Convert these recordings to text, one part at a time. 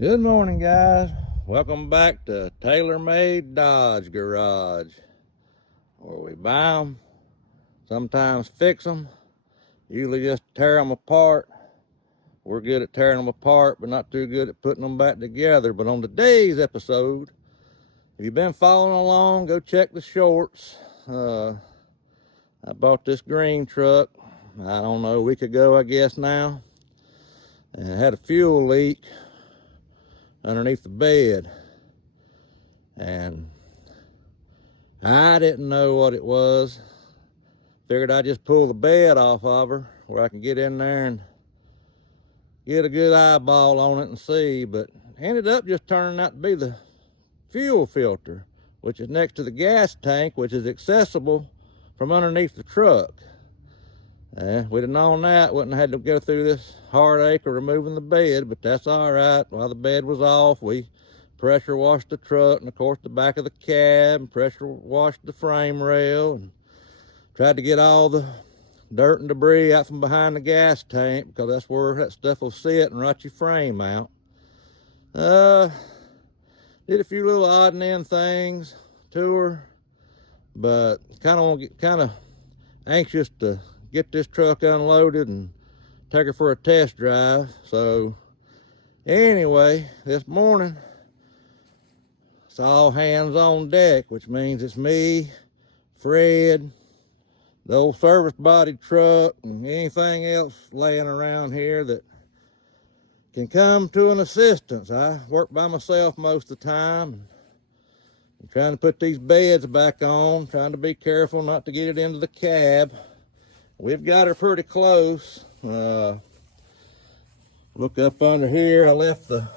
Good morning, guys. Welcome back to Tailor Made Dodge Garage, where we buy them, sometimes fix them, usually just tear them apart. We're good at tearing them apart, but not too good at putting them back together. But on today's episode, if you've been following along, go check the shorts. I bought this green truck, I don't know, a week ago, I guess now, and it had a fuel leak underneath the bed. And I didn't know what it was. Figured I'd just pull the bed off of her where I can get in there and get a good eyeball on it and see, but ended up just turning out to be the fuel filter, which is next to the gas tank, which is accessible from underneath the truck. We'd have known that, wouldn't have had to go through this heartache of removing the bed, but that's all right. While the bed was off, we pressure washed the truck and of course the back of the cab, and pressure washed the frame rail, and tried to get all the dirt and debris out from behind the gas tank, because that's where that stuff will sit and rot your frame out. Did a few little odd and end things to her, but kind of anxious to get this truck unloaded and take her for a test drive. So anyway, this morning it's all hands on deck, which means it's me, Fred, the old service body truck, and anything else laying around here that can come to an assistance. I work by myself most of the time. I'm trying to put these beds back on, trying to be careful not to get it into the cab. We've got her pretty close. Look up under here. I left the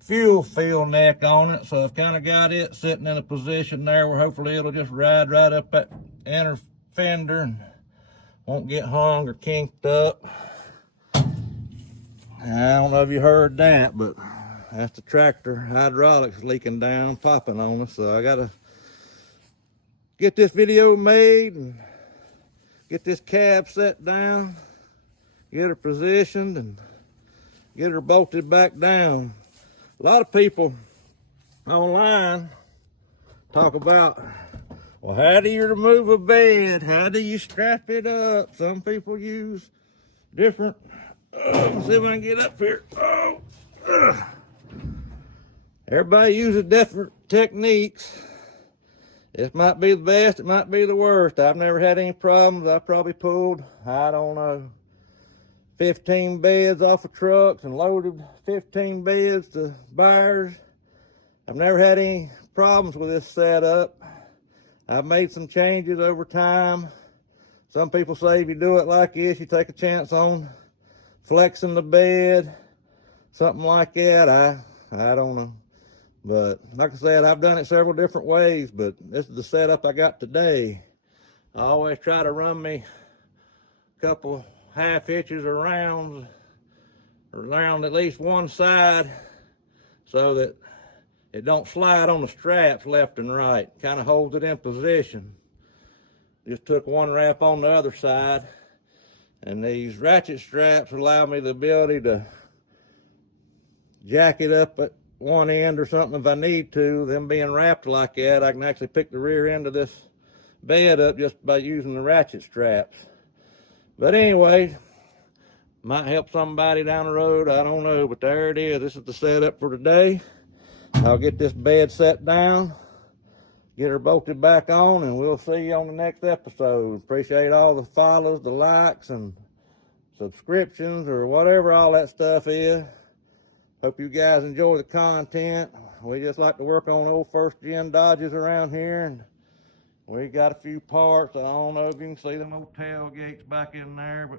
fuel fill neck on it, so I've kind of got it sitting in a position there where hopefully it'll just ride right up that inner fender and won't get hung or kinked up. I don't know if you heard that, but that's the tractor hydraulics leaking down, popping on us. So I gotta get this video made and get this cab set down, get her positioned, and get her bolted back down. A lot of people online talk about, well, how do you remove a bed? How do you strap it up? Some people use different, let's see if I can get up here. Everybody uses different techniques. This might be the best, it might be the worst. I've never had any problems. I probably pulled, I don't know, 15 beds off of trucks and loaded 15 beds to buyers. I've never had any problems with this setup. I've made some changes over time. Some people say if you do it like this, you take a chance on flexing the bed, something like that. I don't know. But like I said, I've done it several different ways, but this is the setup I got today. I always try to run me a couple half hitches around at least one side so that it don't slide on the straps left and right. Kind of holds it in position. Just took one wrap on the other side, and these ratchet straps allow me the ability to jack it up at one end or something if I need to. Them being wrapped like that, I can actually pick the rear end of this bed up just by using the ratchet straps. But anyway, might help somebody down the road, I don't know, but there it is. This is the setup for today. I'll get this bed set down, get her bolted back on, and we'll see you on the next episode. Appreciate all the follows, the likes, and subscriptions, or whatever all that stuff is. Hope you guys enjoy the content. We just like to work on old first-gen Dodges around here, and we got a few parts. I don't know if you can see them old tailgates back in there, but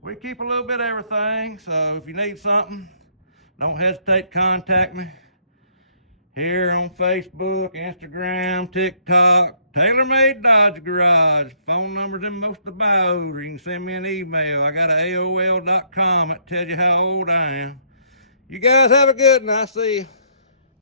we keep a little bit of everything. So if you need something, don't hesitate to contact me here on Facebook, Instagram, TikTok. Tailor Made Dodge Garage. Phone number's in most of the bios, or you can send me an email. I got an AOL.com that tells you how old I am. You guys have a good one. I'll see you.